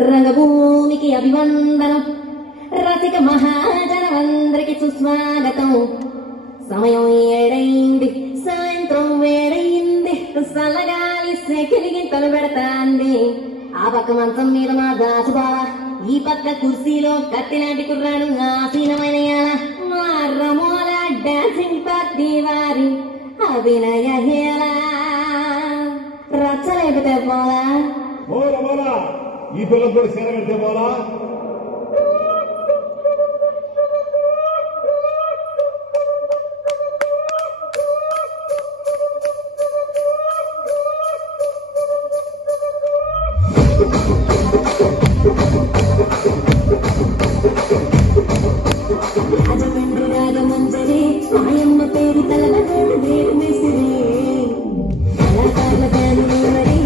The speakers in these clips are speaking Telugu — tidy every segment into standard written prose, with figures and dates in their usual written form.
రంగభూమికి అభివందనం, రసిక మహాజనమందరికి సుస్వాగతం. సమయం 7 సాయంత్రం వేడయింది, సల్లగాలి సెకిలిగింతలు పెడతాంది. ఆ పక్క మంచం మీద మా దాసుబావ, ఈ పక్క కుర్సీలో కత్తిలాంటి కుర్రాడు ఆసీనమైన మా రమోల డాన్సింగ్ పార్టీ వారి అభినయ హేళ. రచ్చలేపితే పోలా, ఈ పిల్లలు కూడా సేర పెడితే పోలా. రాజమండ్రి మాయమ్మ పేరు తలవడు వేరు మిసిరి కళాకారుల గాని మరి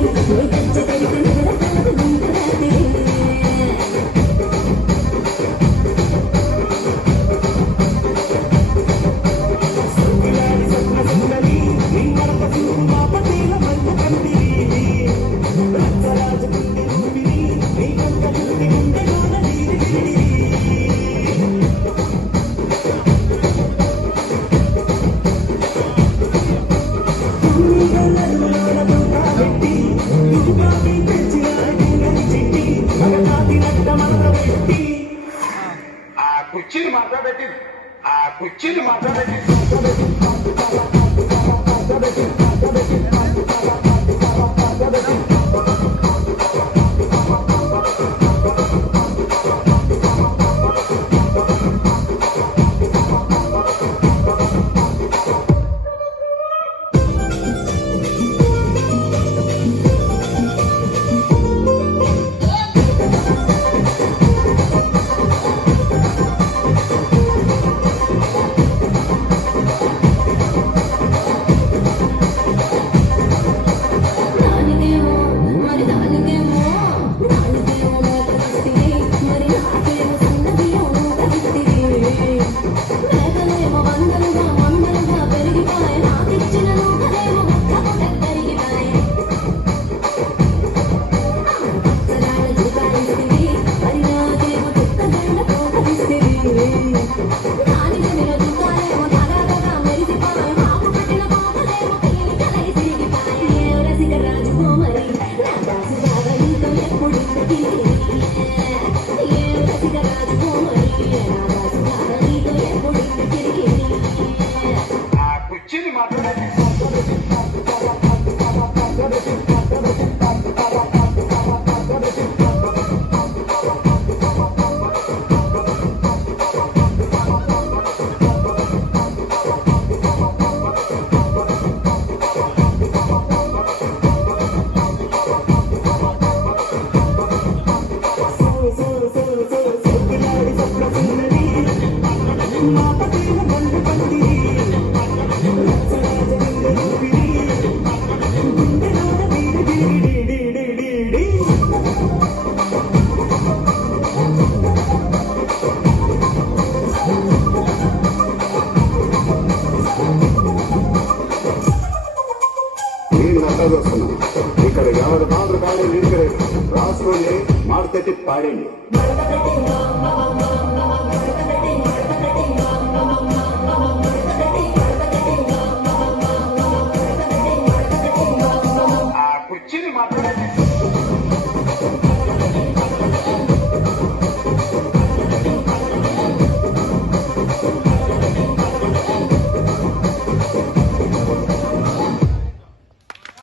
కుర్చీని మాట్లాడేది ఇక్కడ ఎవరి మాతృ కాడే నిలిపలేదు. రాసుకోండి, మారుతెట్టి పాడండి.